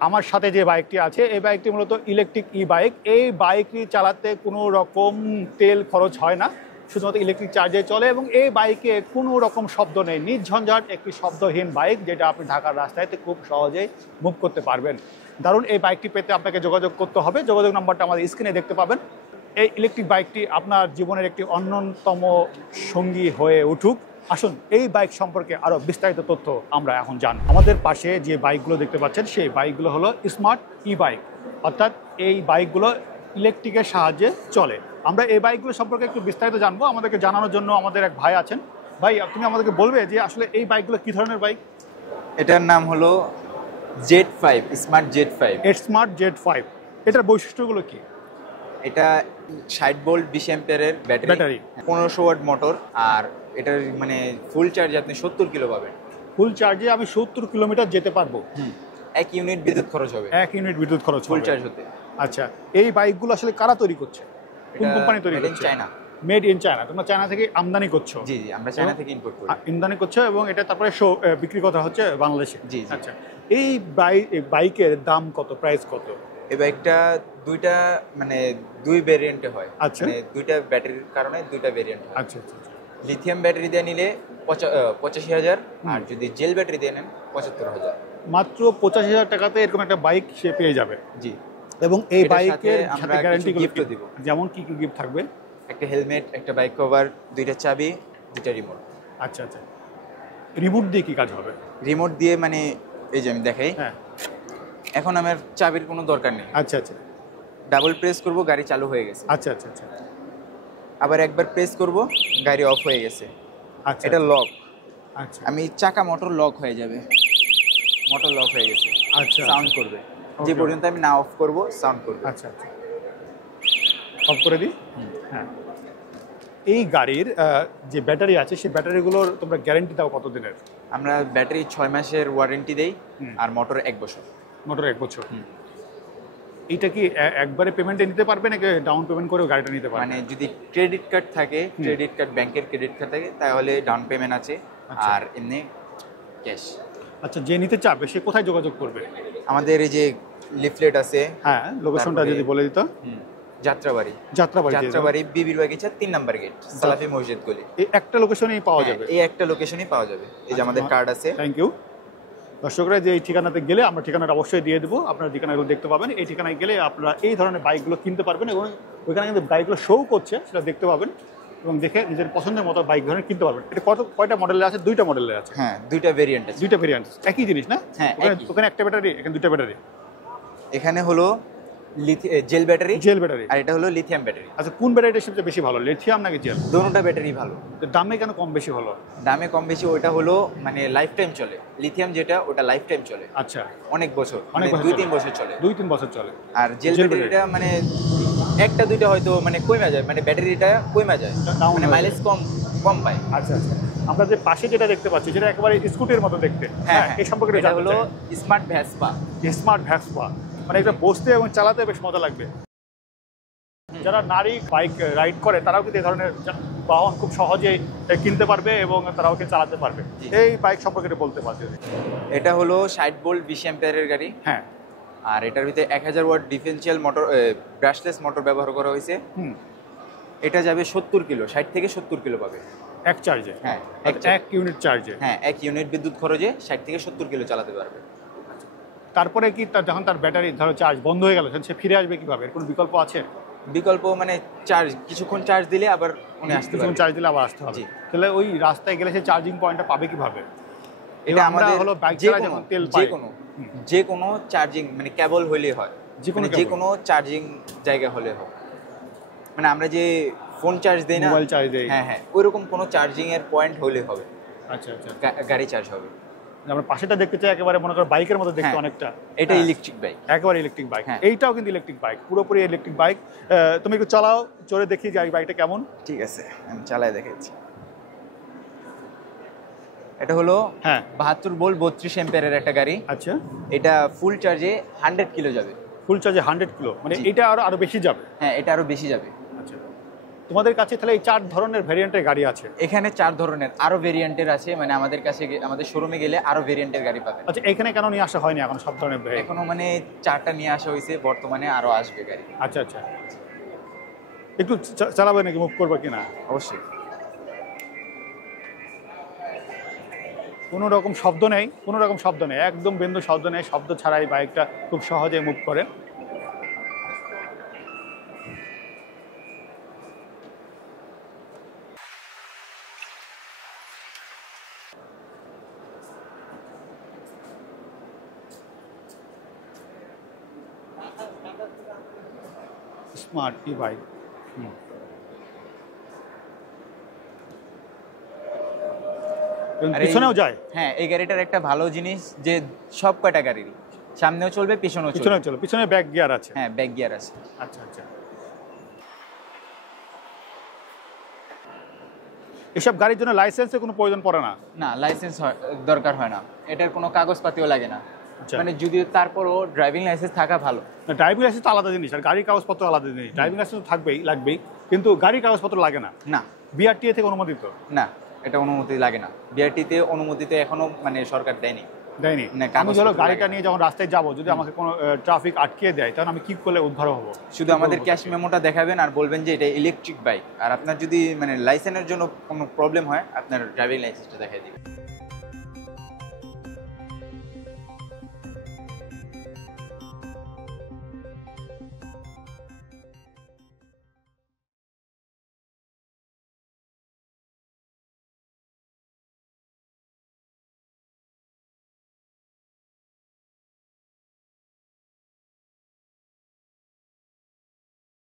আমার সাথে যে বাইকটি আছে এই বাইকটি মূলত ইলেকট্রিক ই বাইক। এই বাইকটি চালাতে কোনো রকম তেল খরচ হয় না, শুধুমাত্র ইলেকট্রিক চার্জে চলে এবং এই বাইকে কোনো রকম শব্দ নেই, নির্ঝঞ্ঝাট একটি শব্দহীন বাইক যেটা আপনি ঢাকার রাস্তায় খুব সহজেই মুভ করতে পারবেন। দারুণ এই বাইকটি পেতে আপনাকে যোগাযোগ করতে হবে, যোগাযোগ নাম্বারটা আমাদের স্ক্রিনে দেখতে পাবেন। এই ইলেকট্রিক বাইকটি আপনার জীবনের একটি অন্যতম সঙ্গী হয়ে উঠুক। আসুন এই বাইক সম্পর্কে আরও বিস্তারিত তথ্য আমরা এখন জানি। আমাদের পাশে যে বাইকগুলো দেখতে পাচ্ছেন সেই বাইকগুলো হলো স্মার্ট ই বাইক, অর্থাৎ এই বাইকগুলো ইলেকট্রিকের সাহায্যে চলে। আমরা এই বাইকগুলো সম্পর্কে একটু বিস্তারিত জানবো। আমাদেরকে জানানোর জন্য আমাদের এক ভাই আছেন। ভাই, তুমি আমাদেরকে বলবে যে আসলে এই বাইকগুলো কী ধরনের বাইক? এটার নাম হলো Z5, smart Z5। Smart Z5, এটার বৈশিষ্ট্যগুলো কি? এটা 60 ভোল্ট 20 অ্যাম্পিয়ারের ব্যাটারি, 1500 ওয়াট মোটর, আর এটার মানে ফুল চার্জে আপনি 70 কিলো পাবেন। ফুল চার্জে আমি 70 কিলোমিটার যেতে পারবো। 1 ইউনিট বিদ্যুৎ খরচ হবে। 1 ইউনিট বিদ্যুৎ খরচ ফুল চার্জ হতে। আচ্ছা, এই বাইকগুলো আসলে কারা তৈরি করছে? কোন কোম্পানি তৈরি করছে? চায়না। Made in China. তোমরা চায়না থেকে আমদানি করছো? জি জি, আমরা চায়না থেকে ইম্পোর্ট করি। আমদানি করছো এবং এটা তারপরে বিক্রি করা হচ্ছে বাংলাদেশে? জি। আচ্ছা, এই বাইকের দাম কত, প্রাইস কত? এই বাইকটা দুইটা মানে দুই ভেরিয়েন্টে হয়। আচ্ছা, মানে দুইটা ব্যাটারির কারণে দুইটা ভেরিয়েন্ট হয়। আচ্ছা আচ্ছা। লিথিয়াম ব্যাটারি দিয়ে নিলে 85,000, আর যদি জেল ব্যাটারি দিয়ে নেন 75,000। মাত্র 85,000 টাকাতে এরকম একটা বাইক সে পেয়ে যাবে। জি। এবং এই বাইকের আমরা গ্যারান্টি গিফট দিব। যেমন কি কি গিফট থাকবে? একটা হেলমেট, একটা বাইক কভার, দুইটা চাবি, দুইটা রিমোট। আচ্ছা আচ্ছা। রিমোট দিয়ে কি কাজ হবে? রিমোট দিয়ে মানে এই যে আমি দেখাই। হ্যাঁ। এখন আমার চাবির কোনো দরকার নেই। আচ্ছা আচ্ছা। ডাবল প্রেস করব, গাড়ি চালু হয়ে গেছে। আচ্ছা আচ্ছা আচ্ছা। আবার একবার প্রেস করব, গাড়ি অফ হয়ে গেছে। আচ্ছা, এটা লক। আচ্ছা। আমি চাকা মোটর লক হয়ে যাবে, মোটর লক হয়ে গেছে। আচ্ছা। সাউন্ড করবে যে পর্যন্ত আমি না অফ করব, সাউন্ড করবে। আচ্ছা আচ্ছা। অফ করে দিই। হ্যাঁ। এই গাড়ির যে ব্যাটারি আছে সেই ব্যাটারিগুলোর তোমরা গ্যারান্টি দাও কত দিনের? আমরা ব্যাটারি 6 মাসের ওয়ারেন্টি দেই, আর মোটর 1 বছর। মোটর 1 বছর। এইটা কি একবারে পেমেন্টে নিতে পারবে নাকি ডাউন পেমেন্ট করেও গাড়িটা নিতে পারবে? মানে যদি ক্রেডিট কার্ড থাকে, ক্রেডিট কার্ড, ব্যাংকের ক্রেডিট কার্ড থাকে, তাহলে ডাউন পেমেন্ট আছে, আর এমনি ক্যাশ। আচ্ছা, যে নিতে চাবে সে কোথায় যোগাযোগ করবে? আমাদের এই যে লিফলেট আছে। হ্যাঁ, লোকেশনটা যদি বলে দিত। যাত্রাবাড়ি, বিবির বাগিচা 3 নাম্বার গেট, সালাফি মসজিদ গলি। এই একটা লোকেশনেই পাওয়া যাবে? এই একটা লোকেশনেই পাওয়া যাবে। এই যে আমাদের কার্ড আছে। Thank you. দর্শকরা, যে এই ঠিকানাতে গেলে আমরা ঠিকানাটা অবশ্যই দিয়ে দেবো, আপনারা ঠিকানাগুলো দেখতে পাবেন। এই ঠিকানায় গেলে আপনারা এই ধরনের বাইকগুলো কিনতে পারবেন এবং ওইখানে কিন্তু বাইকগুলো শো করছে সেটা দেখতে পাবেন এবং দেখে নিজের পছন্দের মতো বাইক ধরনের কিনতে পারবেন। এটা কয়টা মডেলের আছে? 2টা মডেলের আছে। হ্যাঁ, 2টা ভেরিয়েন্ট আছে। 2টা ভেরিয়েন্ট, একই জিনিস না? হ্যাঁ, ওখানে একটা ব্যাটারি, এখানে 2টা ব্যাটারি। এখানে হলো জেল ব্যাটারি, আর এটা হলো লিথিয়াম ব্যাটারি। আচ্ছা, কোন ব্যাটারিটা সবচেয়ে বেশি ভালো, লিথিয়াম নাকি জেল? দুটোটা ব্যাটারি ভালো। দামে কেন কম বেশি হলো? দামে কম বেশি ওটা হলো মানে লাইফ টাইম চলে। লিথিয়াম যেটা ওটা লাইফ টাইম চলে। আচ্ছা, অনেক বছর, অনেক 2-3 বছর চলে। 2-3 বছর চলে। আর জেল ব্যাটারিটা মানে একটা দুইটা হয়তো মানে কমে যায়, মানে ব্যাটারিটা কমে যায়, মানে মাইলেজ কম পায়। আচ্ছা আচ্ছা। আমরা যে পাশে যেটা দেখতে পাচ্ছি যেটা একেবারে স্কুটির মতো দেখতে, হ্যাঁ, এই সম্পর্কে এটা হলো স্মার্ট ভেসপা। স্মার্ট ভেসপা মানে এটা বসতে এবং চালাতে বেশ মজা লাগবে। যারা নারী বাইক রাইড করে তারাও কিন্তু এই ধরনের বাহন খুব সহজেই কিনতে পারবে এবং তারাও কিন্তু চালাতে পারবে। এই বাইক সম্পর্কে বলতে পারছি। এটা হলো 60 ভোল্ট 20 অ্যাম্পিয়ারের গাড়ি। হ্যাঁ। আর এটার ভিতরে 1000 watt differential motor, brushless motor ব্যবহার করা হয়েছে। এটা যাবে 70 কিলো, 60 থেকে 70 কিলো পাবে এক চার্জে। হ্যাঁ, এক ইউনিট চার্জে। হ্যাঁ, 1 ইউনিট বিদ্যুৎ খরচে 60 থেকে 70 কিলো চালাতে পারবে। তারপরে কি যখন তার ব্যাটারি ধরো চার্জ বন্ধ হয়ে গেল সে ফিরে আসবে কিভাবে? এর কোনো বিকল্প আছে? বিকল্প মানে চার্জ, কিছুক্ষণ চার্জ দিলে আবার উনি আসতে পারবে। কিছুক্ষণ চার্জ দিলে আবার আসতে হবে। তাহলে ওই রাস্তায় গেলে সে চার্জিং পয়েন্টটা পাবে কিভাবে? এটা আমরা হলো বাইক চালায় যখন তেল পাই, যে কোনো চার্জিং মানে কেবল হলেই হয়, যে কোনো চার্জিং জায়গা হলে হয়। মানে আমরা যে ফোন চার্জ দেই না, মোবাইল চার্জ দেই, হ্যাঁ, ওইরকম কোনো চার্জিং এর পয়েন্ট হলে হবে। আচ্ছা আচ্ছা, গাড়ি চার্জ হবে। আমরা পাশেটা দেখতে চাই একেবারে মনে করো বাইকের মতো দেখতে অনেকটা। এটা ইলেকট্রিক বাইক, একেবারে ইলেকট্রিক বাইক। এইটাও কিন্তু ইলেকট্রিক বাইক, পুরোপুরি ইলেকট্রিক বাইক। তুমি একটু চালাও, চড়ে দেখি যে বাইকটা কেমন। ঠিক আছে, আমি চালাই দেখাচ্ছি। এটা হলো 72 ভোল্ট 32 অ্যাম্পিয়ারের একটা গাড়ি। আচ্ছা, এটা ফুল চার্জে 100 কিলো যাবে। ফুল চার্জে 100 কিলো মানে এটা আরো বেশি যাবে? হ্যাঁ, এটা আরো বেশি যাবে। আচ্ছা, তোমাদের কাছে তাহলে এই 4 ধরনের ভ্যারিয়েন্টের গাড়ি আছে? এখানে 4 ধরনের আরো ভেরিয়েন্টের আছে, মানে আমাদের কাছে আমাদের শোরুমে গেলে আরো ভেরিয়েন্টের গাড়ি পাবেন। আচ্ছা, এখানে কেন নিয়ে আসা হয়নি এখন সব ধরনের ভ্যারিয়েন্ট? এখনো মানে 4টা নিয়ে আসা হয়েছে, বর্তমানে আরো আসবে গাড়ি। আচ্ছা আচ্ছা, একটু চালাবে নাকি, মুভ করবে কিনা? অবশ্যই। কোনো রকম শব্দ নেই, কোনো রকম শব্দ নেই, একদম বিন্দু শব্দ নেই, শব্দ ছাড়াই বাইকটা খুব সহজে মুভ করে। স্মার্ট ই বাইক। পিছনেও যায়? হ্যাঁ, এই গাড়িটার একটা ভালো জিনিস যে সব কয়টা গাড়ির সামনেও চলবে, পিছনেও চলবে। পিছনে ব্যাক গিয়ার আছে? হ্যাঁ, ব্যাক গিয়ার আছে। আচ্ছা আচ্ছা। এসব গাড়ির জন্য লাইসেন্সের কোনো প্রয়োজন পড়ে না? না, লাইসেন্স দরকার হয় না, এটার কোনো কাগজপাতিও লাগে না। মানে যদিও তারপরও ড্রাইভিং লাইসেন্স থাকা ভালো। ড্রাইভিং লাইসেন্স তো আলাদা জিনিস, আর গাড়ির কাগজপত্র আলাদা জিনিস। ড্রাইভিং লাইসেন্স থাকবেই, লাগবেই, কিন্তু গাড়ির কাগজপত্র লাগে না। না। বিআরটিএ থেকে অনুমোদিত? না, এটা অনুমতি লাগে না। বিআরটিতে অনুমতিতে এখনো মানে সরকার দেয়নি। আমি ধরো গাড়িটা নিয়ে যখন রাস্তায় যাবো, যদি আমাকে কোনো ট্রাফিক আটকিয়ে দেয়, তখন আমি কি করলে উদ্ধার হবো? শুধু আমাদের ক্যাশ মেমোটা দেখাবেন আর বলবেন যে এটা ইলেকট্রিক বাইক, আর আপনার যদি মানে লাইসেন্সের জন্য কোনো প্রবলেম হয় আপনার ড্রাইভিং লাইসেন্সটা দেখাই দিবেন।